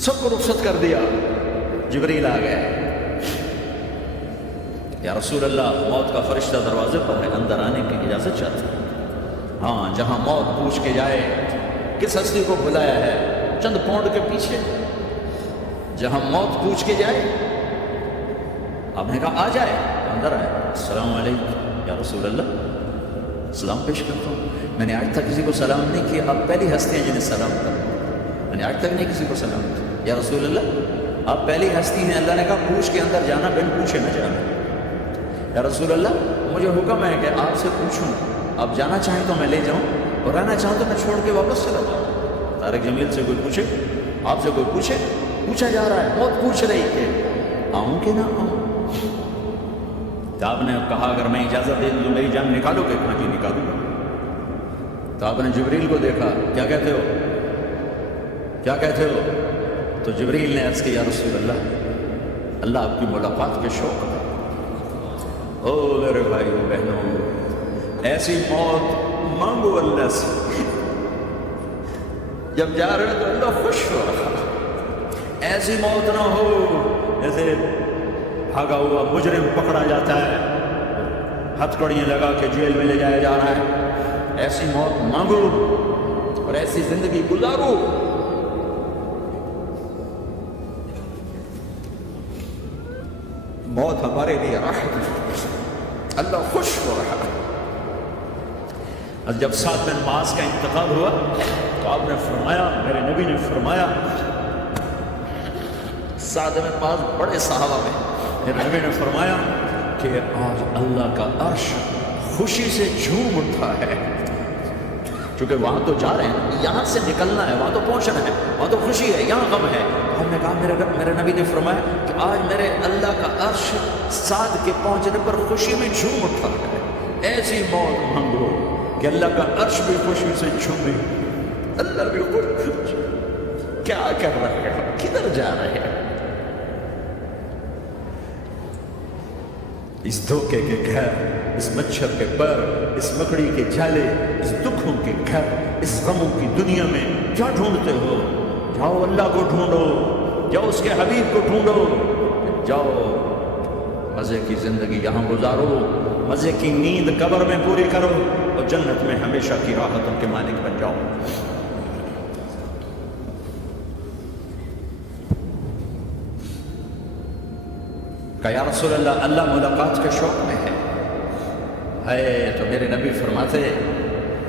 سب کو رخصت کر دیا. جبریل آ گئے. یا رسول اللہ، موت کا فرشتہ دروازے پر ہے، اندر آنے کی اجازت چاہتا ہے. ہاں، جہاں موت پوچھ کے جائے کس ہستی کو بلایا ہے، چند پونڈ کے پیچھے. جہاں موت پوچھ کے جائے، آپ نے کہا آ جائے، اندر آئے. السلام علیکم یا رسول اللہ، سلام پیش کرتا ہوں. میں نے آج تک کسی کو سلام نہیں کیا، آپ پہلی ہستی ہیں جنہیں سلام کرتا ہوں. میں نے آج تک نہیں کسی کو سلام کیا. یا رسول اللہ، آپ پہلی ہستی ہیں. اللہ نے کہا پوچھ کے اندر جانا، بن پوچھے نہ جانا. یا رسول اللہ، مجھے حکم ہے کہ آپ سے پوچھوں، آپ جانا چاہیں تو میں لے جاؤں، اور رہنا چاہوں تو میں چھوڑ کے واپس چلا جاؤں. طارق جمیل سے کوئی پوچھے، آپ سے کوئی پوچھے، پوچھا جا رہا ہے، موت پوچھ رہی کہ آؤں کہ نہ آؤں. تو آپ نے کہا اگر میں اجازت دے دوں میری جان نکالو گے؟ کہاں جی نکالوں گا. تو آپ نے جبریل کو دیکھا، کیا کہتے ہو، کیا کہتے ہو؟ تو جبریل نے عرض کیا، یا رسول اللہ، اللہ آپ کی ملاقات کے شوق ہے. او میرے بھائیو بہنوں، ایسی موت مانگو اللہ سے. جب جا رہے ہو تو اللہ خوش ہو رہا. ایسی موت نہ ہو جیسے بھاگا ہوا مجرم پکڑا جاتا ہے، ہتھکڑیاں لگا کے جیل میں لے جایا جا رہا ہے. ایسی موت مانگو اور ایسی زندگی گزارو. موت ہمارے لیے راحت ہے، اللہ خوش ہو رہا ہے. اور جب سعد بن معاذ کا انتقال ہوا تو آپ نے فرمایا، میرے نبی نے فرمایا، سعد بن معاذ بڑے صحابہ میں، میرے نبی نے فرمایا کہ آج اللہ کا عرش خوشی سے جھوم اٹھا ہے. چونکہ وہاں تو جا رہے ہیں، یہاں سے نکلنا ہے، وہاں تو پہنچنا ہے، وہاں تو خوشی ہے، یہاں غم ہے. ہم نے کہا، میرے نبی نے فرمایا کہ آج میرے اللہ کا عرش سعد کے پہنچنے پر خوشی میں جھوم اٹھا ہے. ایسی موت مانگو کہ اللہ کا عرش بھی خوشی سے جھومے، اللہ بھی خوش. کیا کر رہے ہیں، کدھر جا رہے ہیں؟ اس دھوکے کے گھر، اس مچھر کے پر، اس مکڑی کے جالے، اس دکھوں کے گھر، اس غموں کی دنیا میں کیا ڈھونڈتے ہو؟ جاؤ اللہ کو ڈھونڈو، جاؤ اس کے حبیب کو ڈھونڈو. جاؤ مزے کی زندگی یہاں گزارو، مزے کی نیند قبر میں پوری کرو، اور جنت میں ہمیشہ کی راحتوں کے مالک بن جاؤ. کہ یا رسول اللہ، اللہ ملاقات کے شوق میں ہے. تو میرے نبی فرماتے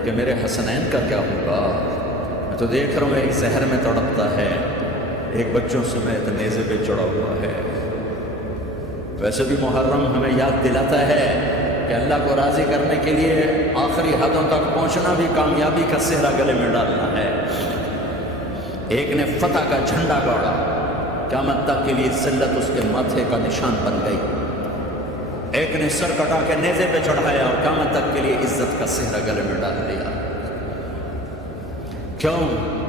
کہ میرے حسنین کا کیا ہوگا؟ میں تو دیکھ رہا ہوں ایک زہر میں تڑپتا ہے، ایک بچوں سمیت نیزے پہ چڑھا ہوا ہے. ویسے بھی محرم ہمیں یاد دلاتا ہے کہ اللہ کو راضی کرنے کے لیے آخری حدوں تک پہنچنا بھی کامیابی کا صحرا گلے میں ڈالنا ہے. ایک نے فتح کا جھنڈا گاڑا، قیامت تک کے لیے ذلت اس کے ماتھے کا نشان بن گئی. ایک نے سر کٹا کے نیزے پہ چڑھایا اور قیامت تک کے لیے عزت کا صحرا گلے میں ڈال دیا. کیوں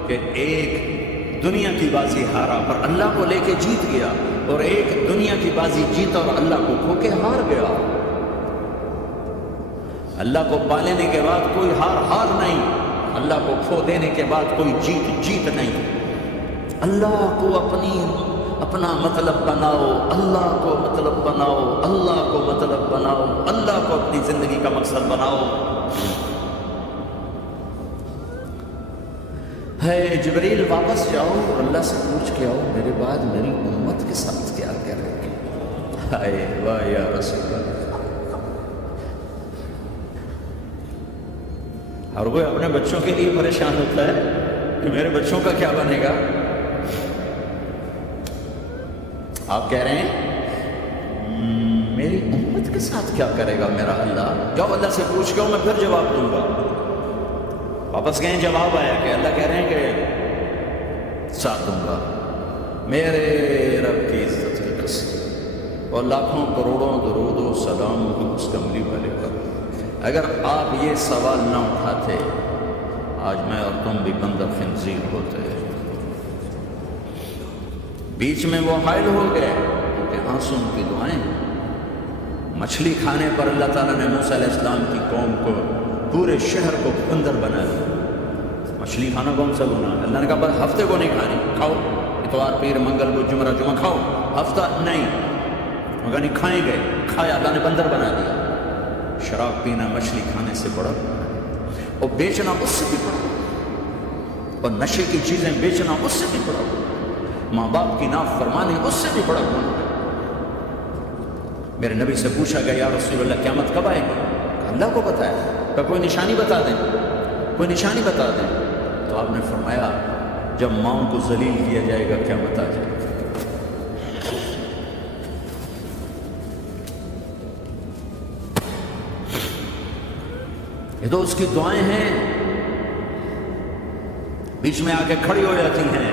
کہ ایک دنیا کی بازی ہارا پر اللہ کو لے کے جیت گیا، اور ایک دنیا کی بازی جیتا اور اللہ کو کھو کے ہار گیا. اللہ کو پا لینے کے بعد کوئی ہار نہیں، اللہ کو کھو دینے کے بعد کوئی جیت نہیں. اللہ کو اپنا مطلب بناؤ، اللہ کو مطلب بناؤ، اللہ کو مطلب بناؤ، اللہ کو اپنی زندگی کا مقصد بناؤ. ہے جبریل واپس جاؤ اور اللہ سے پوچھ کے آؤ میرے بعد میری امت کے ساتھ کیا کرے گی. ہائے واہ یا رسول اللہ. ہر کوئی اپنے بچوں کے لیے پریشان ہوتا ہے کہ میرے بچوں کا کیا بنے گا. آپ کہہ رہے ہیں میری امت کے ساتھ کیا کرے گا میرا اللہ. جاؤ اللہ سے پوچھ کے میں پھر جواب دوں گا. واپس گئے، جواب آیا کہ اللہ کہہ رہے ہیں کہ ساتھ دوں گا. میرے رب کی عزت کی قسم اور لاکھوں کروڑوں درود و سلام اس کملی والے پر، اگر آپ یہ سوال نہ اٹھاتے آج میں اور تم بھی بندر خنزیر ہوتے. بیچ میں وہ حائل ہو گئے کہ آنسوں کی دعائیں. مچھلی کھانے پر اللہ تعالیٰ نے موسیٰ علیہ السلام کی قوم کو، پورے شہر کو بندر بنا دیا. مچھلی کھانا کون سا گناہ ہے؟ اللہ نے کہا بس ہفتے کو نہیں کھانی، کھاؤ اتوار پیر منگل بدھ جمعہ جمعہ کھاؤ، ہفتہ نہیں، مگر نہیں کھائیں گے، کھایا اللہ نے بندر بنا دیا۔ شراب پینا مچھلی کھانے سے بڑا اور بیچنا اس سے بھی بڑا، اور نشے کی چیزیں بیچنا اس سے بھی بڑا، ماں باپ کی نافرمانی اس سے بھی بڑا گناہ ہے۔ میرے نبی سے پوچھا گیا یا رسول اللہ قیامت کب آئے گی؟ اللہ کو پتہ ہے، کہ کوئی نشانی بتا دیں، کوئی نشانی بتا دیں۔ تو آپ نے فرمایا جب ماؤں کو ذلیل کیا جائے گا قیامت آ جائے گی۔ یہ تو اس کی دعائیں ہیں، بیچ میں آ کے کھڑی ہو جاتی ہیں۔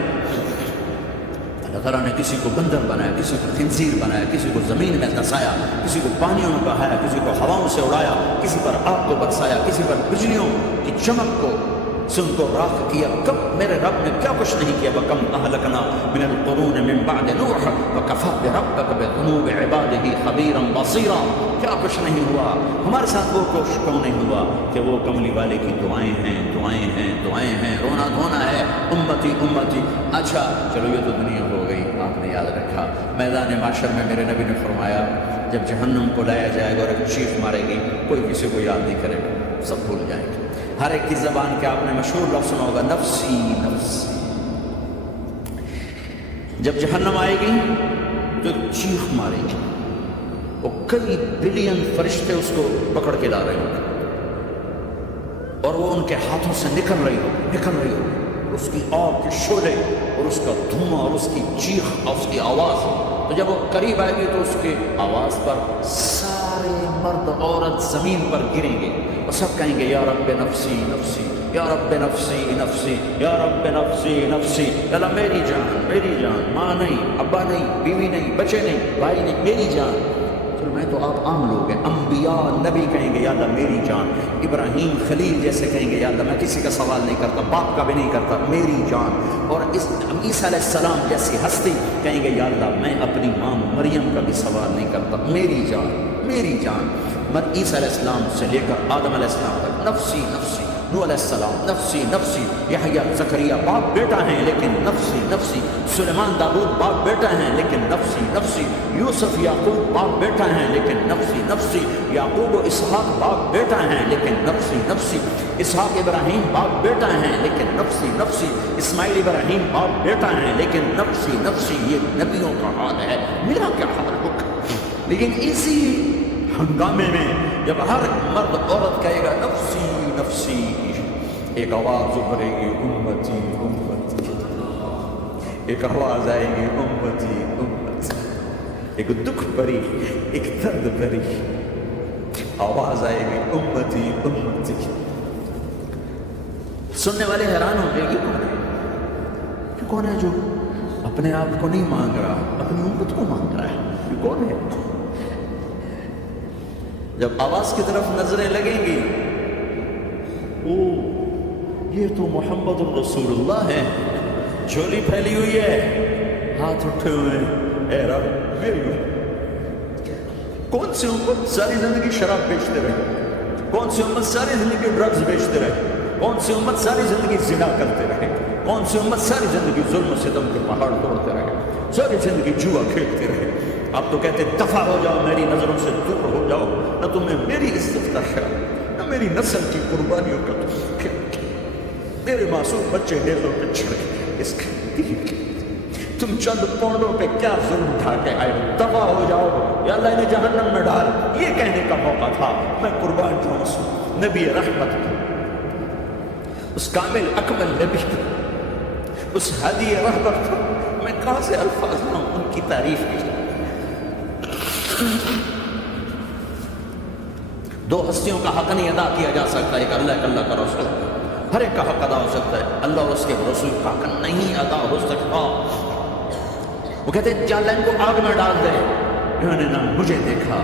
اللہ تعالیٰ نے کسی کو بندر بنایا، کسی کو خنزیر بنایا، کسی کو زمین میں دھسایا، کسی کو پانیوں میں بہایا، کسی کو ہواؤں سے اڑایا، کسی پر آگ کو برسایا، کسی پر بجلیوں کی چمک کو سے ان کو راکھ کیا۔ کب میرے رب نے کیا کچھ نہیں کیا؟ وَكَمْ أَهْلَكْنَا مِنَ الْقُرُونِ مِنْ بَعْدِ نُوحٍ وَكَفَىٰ بِرَبِّكَ بِذُنُوبِ عِبَادِهِ خَبِيرًا بَصِيرًا۔ کیا کچھ نہیں ہوا ہمارے ساتھ، وہ کچھ کیوں نہیں ہوا کہ وہ کملی والے کی دعائیں ہیں، دعائیں ہیں، دعائیں ہیں، رونا دھونا ہے، امتی امتی۔ اچھا چلو یہ تو دنیا ہو گئی، آپ نے یاد رکھا میدان معاشر میں میرے نبی نے فرمایا جب جہنم کو لایا جائے گا اور ایک چیخ مارے گی، کوئی کسی کو یاد نہیں کرے گا، سب بھول جائیں گے۔ ہر ایک کی زبان کے آپ نے مشہور لفظ سنا ہوگا نفسی نفسی۔ جب جہنم آئے گی تو ایک چیخ مارے گی، اور کئی بلین فرشتے اس کو پکڑ کے لا رہے ہوں گے، اور وہ ان کے ہاتھوں سے نکل رہی ہو، اس کی آگ کے شعلے اور اس کا دھواں اور اس کی چیخ اور اس کی آواز۔ تو جب وہ قریب آئے گی تو اس کی آواز پر سارے مرد عورت زمین پر گریں گے اور سب کہیں گے یا رب نفسی نفسی، یا رب نفسی نفسی، یا رب نفسی نفسی۔ اللہ میری جان، ماں نہیں، ابا نہیں، بیوی نہیں، بچے نہیں، بھائی نہیں، میری جان۔ چلو میں تو آپ عام لوگ ہیں، انبیاء نبی کہیں گے یا اللہ میری جان، ابراہیم خلیل جیسے کہیں گے یا اللہ میں کسی کا سوال نہیں کرتا، باپ کا بھی نہیں کرتا، میری جان۔ اور اس عیسیٰ علیہ السلام جیسی ہستی کہیں گے یا اللہ میں اپنی ماں مریم کا بھی سوال نہیں کرتا، میری جان، میری جان۔ عیسیٰ علیہ السلام سے لے کر آدم علیہ السلام تک نفسی نفسی، نوح علیہ السلام نفسی نفسی، یحییٰ زکریہ باپ بیٹا ہیں لیکن نفسی نفسی، سلیمان داؤد باپ بیٹا ہیں لیکن نفسی نفسی، یوسف یعقوب باپ بیٹا ہیں لیکن نفسی نفسی، یعقوب و اسحاق باپ بیٹا ہیں لیکن نفسی نفسی، اسحاق ابراہیم باپ بیٹا ہیں لیکن نفسی نفسی، اسماعیل ابراہیم باپ بیٹا ہیں لیکن نفسی نفسی۔ یہ نبیوں کا حال ہے، میرا کیا حال ہوگا؟ لیکن اسی ہنگامے میں جب ہر مرد عورت کہے گا نفسی نفسی، ایک آواز ابھرے گی امتی امتی، ایک آواز آئے گی امتی امتی، ایک دکھ بھری، ایک درد بھری آواز آئے گی امتی امتی۔ سننے والے حیران ہوں گے یہ کون ہے؟ یہ کون ہے جو اپنے آپ کو نہیں مانگ رہا، اپنی امت کو مانگ رہا ہے؟ یہ کون ہے؟ جب آواز کی طرف نظریں لگیں گی، او یہ تو محمد الرسول اللہ ہے، جھولی پھیلی ہوئی ہے، ہاتھ اٹھے ہوئے ہیں، اے رب میری امت۔ کون سی امت ساری زندگی شراب بیچتے رہے؟ کون سی امت ساری زندگی ڈرگز بیچتے رہے؟ کون سی امت ساری زندگی زنا کرتے رہے؟ کون سی امت ساری زندگی ظلم و ستم کے پہاڑ توڑتے رہے؟ ساری زندگی جوا کھیلتے رہے؟ آپ تو کہتے دفع ہو جاؤ، میری نظروں سے دور ہو جاؤ، نہ تمہیں میری عزت کا خیال، نہ میری نسل کی قربانیوں کا خیال، میرے معصوم بچے نیزوں پہ چڑھ گئے اس کے، تم چند پونڈوں پہ کیا ظلم اٹھا کے آئے ہو، دفع ہو جاؤ، یا اللہ انہیں جہنم میں ڈال۔ یہ کہنے کا موقع تھا، میں قربان جاؤں اس نبی رحمت کا، اس کامل اکمل نبی کا، اس ہادی رحمت کا، میں کہاں سے الفاظ ہوں ان کی تعریف کی۔ دو ہستیوں کا حق نہیں ادا کیا جا سکتا، ایک اللہ کا رسول، ہر ایک کا حق ادا ہو سکتا ہے، اللہ اور اس کے رسول کا حق نہیں ادا ہو سکتا۔ وہ کہتے ہیں جا ان کو آگ میں ڈال دے، انہوں نے نہ مجھے دیکھا،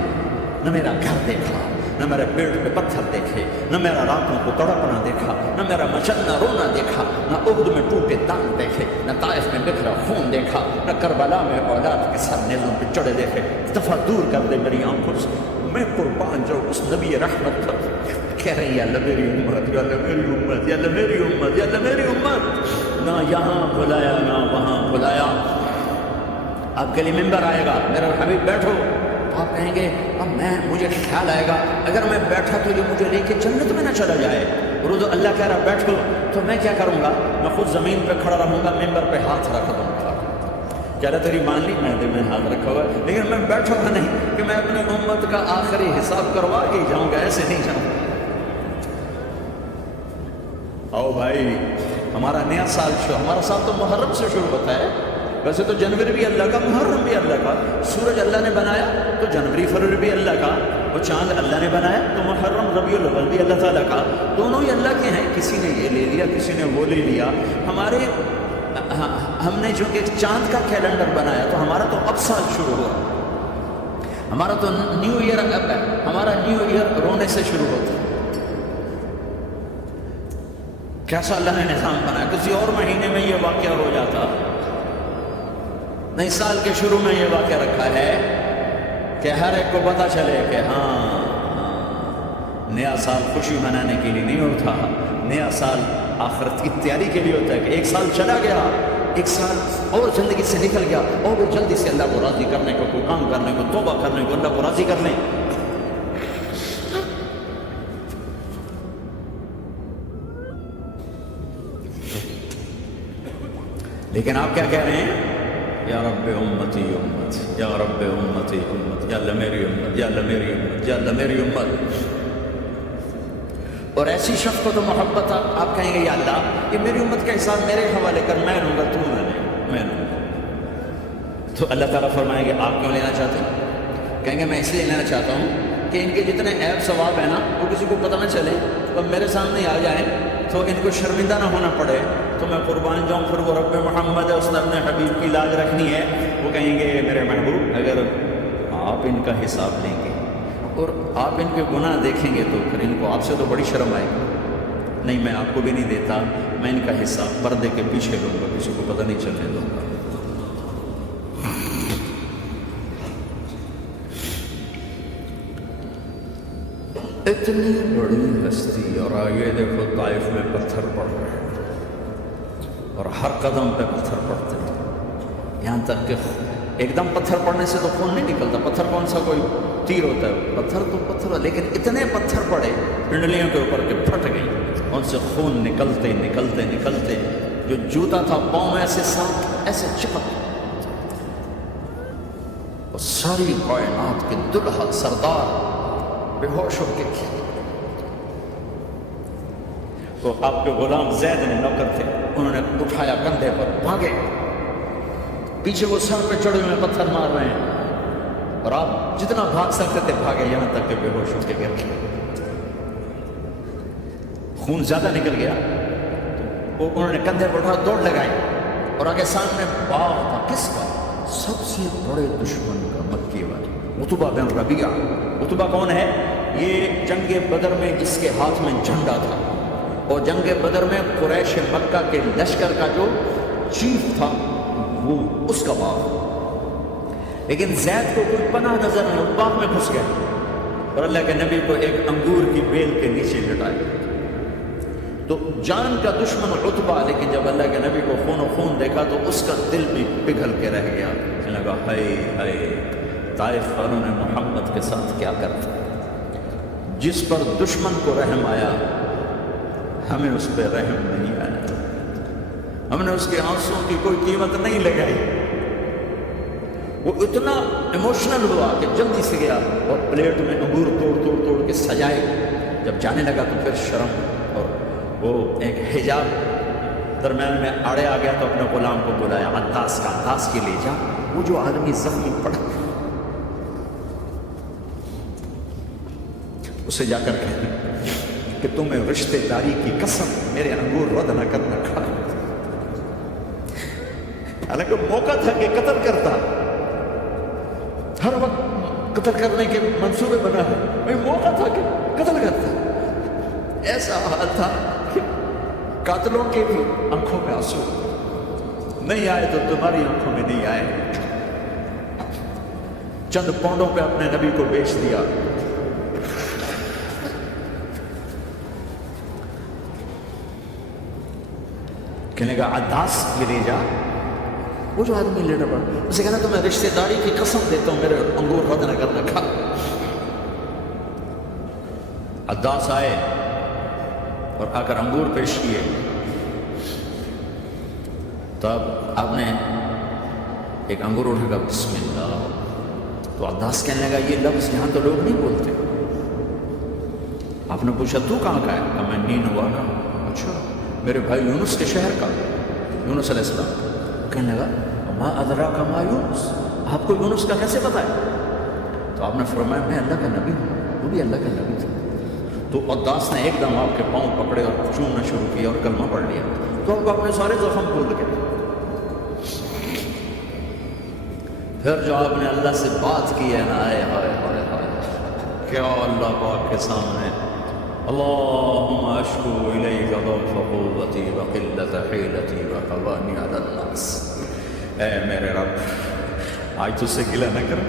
نہ میرا گھر دیکھا، نہ میرے پیٹ پہ پتھر دیکھے، نہ میرا راتوں کو تڑپنا دیکھا، نہ میرا مچلنا رونا دیکھا، نہ احد میں ٹوٹے دانت دیکھے، نہ طائف میں بکھرا خون دیکھا، نہ کربلا میں اولاد کے سر نیزوں پہ چڑھے دیکھے۔ دفعہ دور کر دے میری آنکھوں سے، میں قربان جاؤں اس نبی رحمت پر۔ کہہ رہے ہیں یا اللہ میری امت، یا اللہ میری امت، یا اللہ میری امت، یا اللہ میری امت۔ نہ یہاں بلایا نہ وہاں بلایا، آپ کے لیے ممبر آئے گا، میرا حبیب بیٹھو، آپ کہیں گے اب مجھے خیال آئے گا اگر میں بیٹھا تو یہ مجھے لے کے جنت میں نہ چلا جائے، اور تو اللہ کہہ رہا بیٹھو، تو میں کیا کروں گا؟ میں خود زمین پہ کھڑا رہوں گا، ممبر پہ ہاتھ رکھ دوں گا، کہہ رہا تیری مان لی، میں دل میں ہاتھ رکھا ہوا ہے، لیکن میں بیٹھوں گا نہیں کہ میں اپنی امت کا آخری حساب کروا کے جاؤں گا، ایسے نہیں جاؤں گا۔ آؤ بھائی، ہمارا نیا سال ہمارا سال تو محرم سے شروع ہوتا ہے، ویسے تو جنوری بھی اللہ کا، محرم بھی اللہ کا، سورج اللہ نے بنایا تو جنوری فروری بھی اللہ کا، وہ چاند اللہ نے بنایا تو محرم ربیع الاول بھی اللہ تعالیٰ کا، دونوں ہی اللہ کے ہیں، کسی نے یہ لے لیا کسی نے وہ لے لیا۔ ہم نے جو کہ چاند کا کیلنڈر بنایا تو ہمارا تو اب سال شروع ہوا، ہمارا تو نیو ایئر اب ہے، ہمارا نیو ایئر رونے سے شروع ہوتا ہے۔ کیسا اللہ نے نظام بنایا، کسی اور مہینے میں یہ واقعہ ہو جاتا، نئی سال کے شروع میں یہ واقعہ رکھا ہے کہ ہر ایک کو پتہ چلے کہ ہاں نیا سال خوشی منانے کے لیے نہیں ہوتا، نیا سال آخرت کی تیاری کے لیے ہوتا ہے کہ ایک سال چلا گیا، ایک سال اور زندگی سے نکل گیا، اور وہ جلدی سے اللہ کو راضی کرنے کو، کوئی کام کرنے کو، توبہ کرنے کو، اللہ کو راضی کر لیں۔ لیکن آپ کیا کہہ رہے ہیں؟ یا رب امتی امت، یا رب امتی امت، یا اللہ میری امت، یا اللہ میری امت، یا اللہ میری امت۔ اور ایسی شخص کو تو محبت آپ کہیں گے یا اللہ یہ میری امت کا حساب میرے حوالے کر، میں لوں گا، تو میں لوں گا۔ تو اللہ تعالیٰ فرمائیں گے آپ کیوں لینا چاہتے ہیں؟ کہیں گے میں اس لیے لینا چاہتا ہوں کہ ان کے جتنے عیب ثواب ہیں نا وہ کسی کو پتہ نہ چلے، تو میرے سامنے آ جائیں تو ان کو شرمندہ نہ ہونا پڑے، تو میں قربان جاؤں، پھر وہ رب محمد ہے، اس نے اپنے حبیب کی لاج رکھنی ہے، وہ کہیں گے میرے محبوب اگر آپ ان کا حساب لیں گے اور آپ ان کے گناہ دیکھیں گے تو پھر ان کو آپ سے تو بڑی شرم آئے گی، نہیں میں آپ کو بھی نہیں دیتا، میں ان کا حساب پردے کے پیچھے لوں گا، کسی کو پتہ نہیں چلنے دوں گا۔ اتنی بڑی ہستی، اور آگے دیکھو طائف میں پتھر پڑ رہے ہیں اور ہر قدم پہ پتھر پڑتے ہیں، یہاں تک کہ ایک دم پتھر پڑنے سے تو خون نہیں نکلتا، پتھر کون سا کوئی تیر ہوتا ہے، پتھر تو پتھر، لیکن اتنے پتھر پڑے پنڈلیوں کے اوپر کہ پھٹ گئی، ان سے خون نکلتے نکلتے نکلتے جو جوتا تھا پاؤں میں ایسے صاف ایسے چپک، اور ساری کائنات کے دلہا سردار بے ہوش ہو کے کھیل۔ تو آپ کے غلام زید نے نوکر تھے، انہوں نے اٹھایا کندھے پر، بھاگے، پیچھے وہ سر پہ چڑھے ہوئے پتھر مار رہے ہیں، اور آپ جتنا بھاگ سکتے تھے بھاگے، یہاں تک کہ بے ہوش ہو کے گر گئے، خون زیادہ نکل گیا، تو انہوں نے کندھے پر اٹھا دوڑ لگائی، اور آگے سامنے باغ تھا، کس کا؟ سب سے بڑے دشمن کا، مکی والے عتبہ بن ربیعہ۔ عتبہ کون ہے؟ یہ جنگ بدر میں جس کے ہاتھ میں جھنڈا تھا، اور جنگ بدر میں قریش مکہ کے لشکر کا جو چیف تھا وہ اس کا باغ، لیکن زید کو کوئی پناہ نظر نہیں، وہ باغ میں گھس گیا، اور اللہ کے نبی کو ایک انگور کی بیل کے نیچے لٹایا۔ تو جان کا دشمن عتبہ، لیکن جب اللہ کے نبی کو خون و خون دیکھا تو اس کا دل بھی پگھل کے رہ گیا، کہنے لگا ہائے ہائے طائف والوں نے محمد کے ساتھ کیا کرتا، جس پر دشمن کو رحم آیا ہمیں اس پہ رحم نہیں آیا، ہم نے اس کے آنسوں کی کوئی قیمت نہیں لگائی۔ وہ اتنا ایموشنل ہوا کہ جلدی سے گیا اور پلیٹ میں انگور توڑ توڑ توڑ کے سجائے، جب جانے لگا تو پھر شرم اور وہ ایک حجاب درمیان میں آڑے آ گیا، تو اپنے غلام کو بلایا، عداس کا، عداس کے لے جا، وہ جو آدمی زخمی پڑا اسے جا کر کہنا کہ تمہیں رشتے داری کی قسم میرے انگور رد نہ کرنا کھا، حالانکہ موقع تھا کہ قتل کرتا، ہر وقت قتل کرنے کے منصوبے بنا ہے، موقع تھا کہ قتل کرتا، ایسا حال تھا کہ قاتلوں کے بھی آنکھوں میں آنسو نہیں آئے تو تمہاری آنکھوں میں نہیں آئے۔ چند پاؤنڈوں پہ اپنے نبی کو بیچ دیا، کہنے کا عداس یہ لے جا، وہ جو آدمی لیٹا پڑا اسے کہنا تو میں رشتہ داری کی قسم دیتا ہوں میرے انگور رد نہ کرنا، کھا۔ عداس آئے اور آ کر انگور پیش کیے، تو اب آپ نے ایک انگور اٹھا کر بسم اللہ، تو عداس کہنے لگا یہ لفظ یہاں تو لوگ نہیں بولتے۔ آپ نے پوچھا تو کہاں کا ہے؟ کہا میں نینوا کا۔ اچھا، میرے بھائی یونس کے شہر کا، یونس علیہ السلام۔ کہنے لگا ما ادراک ما یونس، آپ کو یونس کا کیسے پتا ہے؟ تو آپ نے فرمایا میں اللہ کا نبی ہوں، وہ بھی اللہ کا نبی تھا۔ تو عداس نے ایک دم آپ کے پاؤں پکڑے اور چومنا شروع کیا اور کلمہ پڑھ لیا، تو آپ اپنے سارے زخم کھول گئے۔ پھر جو آپ نے اللہ سے بات کی ہے نا، آئے ہائے ہائے ہائے، کیا اللہ پاک کے سامنے اللہم اشکو الیک ضعف قوتی وقلت حیلتی وهوانی علی الناس۔ اے میرے رب، آج تجھ سے گلہ نہ کروں،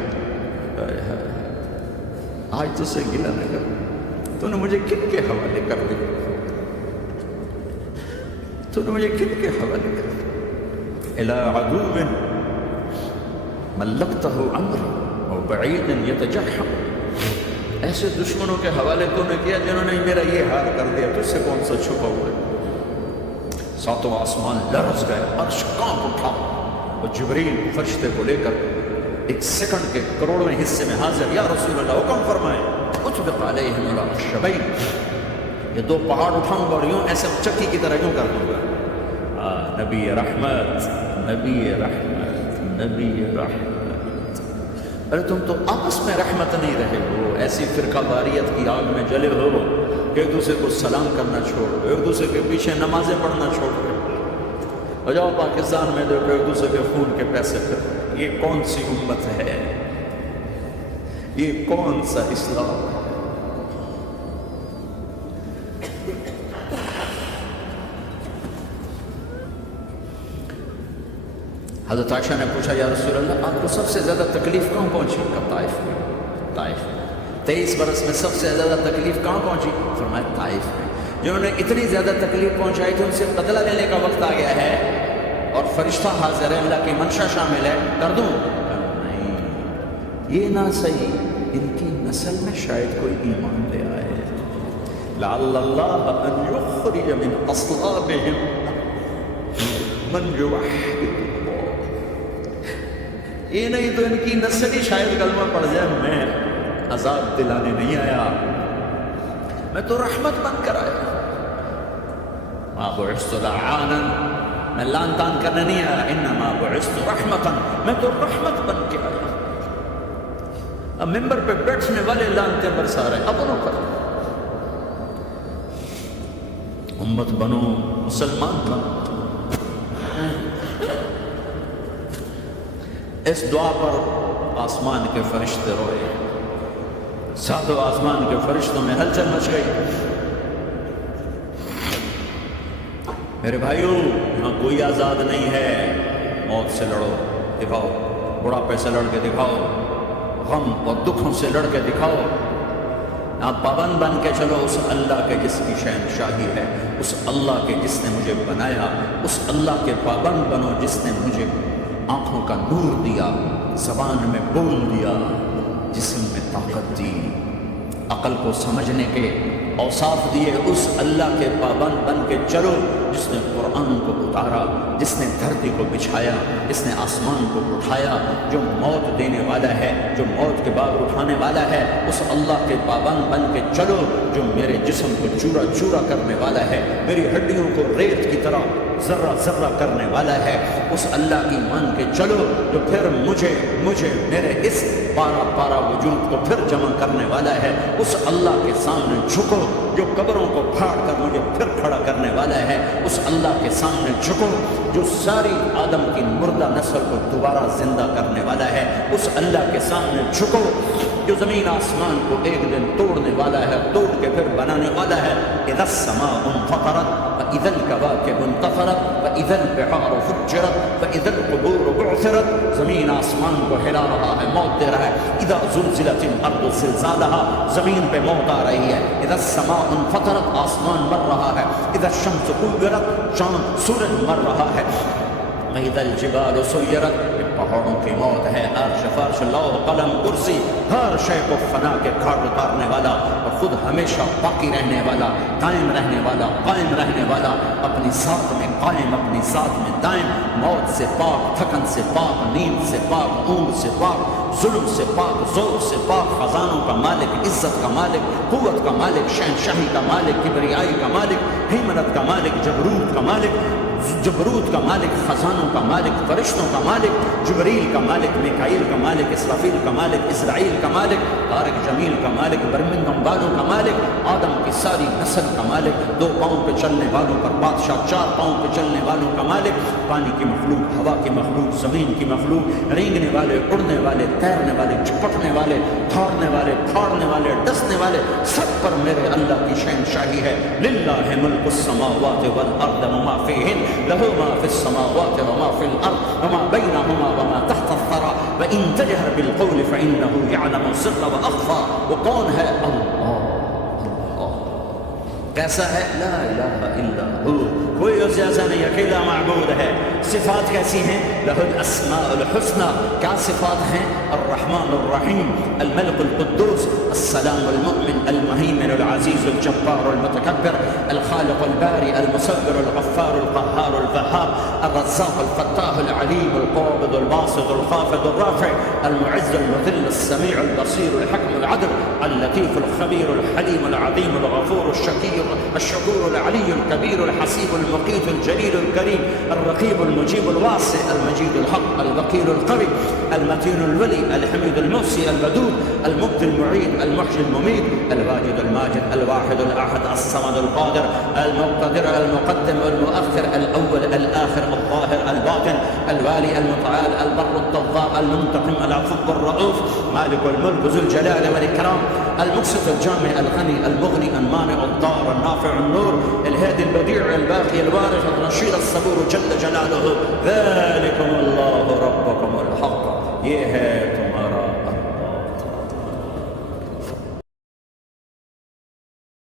آج تجھ سے گلہ نہ کروں، تو نے مجھے کن کے حوالے کر دیا، تو نے مجھے کن کے حوالے کر دیا؟ الی عدو ملکتہ عمر وبعید یتجحم، ایسے دشمنوں کے حوالے تو نے کیا جنہوں نے میرا یہ حال کر دیا، تجھ سے کون سا چھپا ہوا ہے؟ ساتوں آسمان لرز گئے، عرش کانپ اٹھا، اور جبریل فرشتے کو لے کر ایک سیکنڈ کے کروڑویں حصے میں حاضر، یا رسول اللہ حکم فرمائے اطبق علیہم الاخشبین، یہ دو پہاڑ اٹھاؤں گا اور یوں ایسے چکی کی طرح یوں کر دوں گا۔ نبی رحمت، نبی رحمت، نبی رحمت۔ ارے تم تو آپس میں رحمت نہیں رہے ہو، ایسی فرقہ واریت کی آگ میں جلے ہو، ایک دوسرے کو سلام کرنا چھوڑ دو، ایک دوسرے کے پیچھے نمازیں پڑھنا چھوڑ دو، اور جاؤ پاکستان میں دیکھو ایک دوسرے کے خون کے پیسے پھر۔ یہ کون سی امت ہے؟ یہ کون سا اسلام ہے؟ حضرت عائشہ نے پوچھا یا رسول اللہ آپ کو سب سے زیادہ تکلیف کہاں پہنچی؟ کہا طائف میں، طائف میں۔ 23 برس میں سب سے زیادہ تکلیف کہاں پہنچی؟ فرمایا طائف میں۔ جنہوں نے اتنی زیادہ تکلیف پہنچائی تھی ان سے بدلہ لینے کا وقت آ گیا ہے، اور فرشتہ حاضر ہے، اللہ کی منشا شامل ہے، کر دوں؟ نہیں، یہ نہ صحیح، ان کی نسل میں شاید کوئی ایمان لے آئے، لعل اللہ ان یخرج من اصلابہم من یوحد، یہ نہیں تو ان کی نسل ہی شاید کلمہ پڑھ جائے، میں عذاب دلانے نہیں آیا، میں تو رحمت بن کر آیا، ما بعثت لعانا، میں لان تان کرنے نہیں آیا، انما بعثت رحمتا، میں تو رحمت بن کے آیا۔ اب ممبر پہ بیٹھنے والے لانتے برسا رہے اپنوں پر، امت بنو، مسلمان بنو۔ اس دعا پر آسمان کے فرشتے روئے، ساتوں آسمان کے فرشتوں میں ہلچل مچ گئی۔ میرے بھائیوں، یہاں کوئی آزاد نہیں ہے، موت سے لڑو، دکھاؤ، بڑھاپے سے لڑ کے دکھاؤ، غم اور دکھوں سے لڑ کے دکھاؤ، آپ پابند بن کے چلو اس اللہ کے جس کی شہنشاہی ہے، اس اللہ کے جس نے مجھے بنایا، اس اللہ کے پابند بنو جس نے مجھے آنکھوں کا نور دیا، زبان میں بول دیا، جسم میں طاقت دی، عقل کو سمجھنے کے اوصاف دیے، اس اللہ کے پابند بن کے چلو جس نے قرآن کو اتارا، جس نے دھرتی کو بچھایا، جس نے آسمان کو اٹھایا، جو موت دینے والا ہے، جو موت کے بعد اٹھانے والا ہے، اس اللہ کے پابند بن کے چلو جو میرے جسم کو چورا چورا کرنے والا ہے، میری ہڈیوں کو ریت کی طرح ذرہ ذرہ کرنے والا ہے، اس اللہ کی مان کے چلو جو پھر مجھے میرے اس پارا پارا وجود کو پھر جمع کرنے والا ہے، اس اللہ کے سامنے جھکو جو قبروں کو پھاڑ کر مجھے پھر کھڑا کرنے والا ہے، اس اللہ کے سامنے جھکو جو ساری آدم کی مردہ نسل کو دوبارہ زندہ کرنے والا ہے، اس اللہ کے سامنے جھکو جو زمین آسمان کو ایک دن توڑنے والا ہے، توڑ کے پھر بنانے والا ہے۔ اذا السماء انفطرت فاذا الكواكب انتثرت فاذا البحار فجرت فاذا القبور بعثرت، زمین آسمان کو ہلا رہا ہے، موت دے رہا ہے۔ اذا زلزلت الارض زلزالها، زمین پہ موت آ رہی ہے۔ اذا السماء انفطرت، آسمان مر رہا ہے۔ اذا الشمس كورت، چاند سورج مر رہا ہے۔ وَإِذَا الْجِبَالُ سُيِّرَتْ، پہاڑوں کی موت ہے، عرش فرش لوح قلم کرسی ہر شے کو فنا کے گھاٹ اتارنے والا اور خود ہمیشہ باقی رہنے والا، دائم رہنے والا، قائم رہنے والا، اپنی ذات میں قائم، اپنی ذات میں دائم، موت سے پاک، تھکن سے پاک، نیند سے پاک، اونگ سے پاک، ظلم سے پاک، زور سے پاک، خزانوں کا مالک، عزت کا مالک، قوت کا مالک، شہنشاہی کا مالک، کبریائی کا مالک، ہمت کا مالک، جبروت کا مالک، جبروت کا مالک، خزانوں کا مالک، فرشتوں کا مالک، جبریل کا مالک، میکائیل کا مالک، اسرافیل کا مالک، اسرائیل کا مالک، طارق جمیل کا مالک، برمنگم والوں کا مالک، آدم کی ساری نسل کا مالک، 2 پاؤں پہ چلنے والوں پر بادشاہ، 4 پاؤں پہ چلنے والوں کا مالک، پانی کی مخلوق، ہوا کی مخلوق، زمین کی مخلوق، رینگنے والے، اڑنے والے، تیرنے والے، چپٹنے والے، دھاڑنے والے، پھاڑنے والے، ڈسنے والے، سب پر میرے اللہ کی شہنشاہی ہے۔ للہ ملک السماوات والارض وما فیہن، له ما في السماوات وما في الأرض وما بينهما وما تحت الثرى وإن تجهر بالقول فإنه يعلم السر وأخفى۔ وہ کون ہے؟ اللہ۔ کیسا ہے؟ لا الہ الا ہو، کوئی اس جیسا نہیں، اکیلا معبود ہے۔ صفات کیسی ہیں؟ لہ الاسماء الحسنى، کیا صفات ہیں؟ الرحمن الرحیم، الملک القدوس، السلام المؤمن، المهيمن العزيز الجبار المتكبر، الخالق الباري المصور الغفار القهار الوهاب، الرزاق الفتاح العليم القابض الباسط الخافض الرافع، المعز المذل السميع البصير الحكم العدل، اللطيف الخبير الحليم العظيم الغفور الشكور العلي الكبير الحسيب المقيت الجليل الكريم، الرقيب المجيب الواسع المجيد الحق الوكيل القوي، المتين الولي الحميد المحصي الودود، المبدي المعيد المحيي المميت، الواجد الماجد الواحد الأحد الصمد القادر المقتدر المقدم المؤخر الأول الآخر الظاهر الباطن الوالي المتعال البر التواب المنتقم العفو الرؤوف، مالك الملك ذو الجلال والإكرام، المقسط الجامع الغني المغني المانع الضار النافع النور، الهادي البديع الباقي الوارث الرشيد الصبور جل جلاله، ذلكم الله ربكم الحق، یہ ہے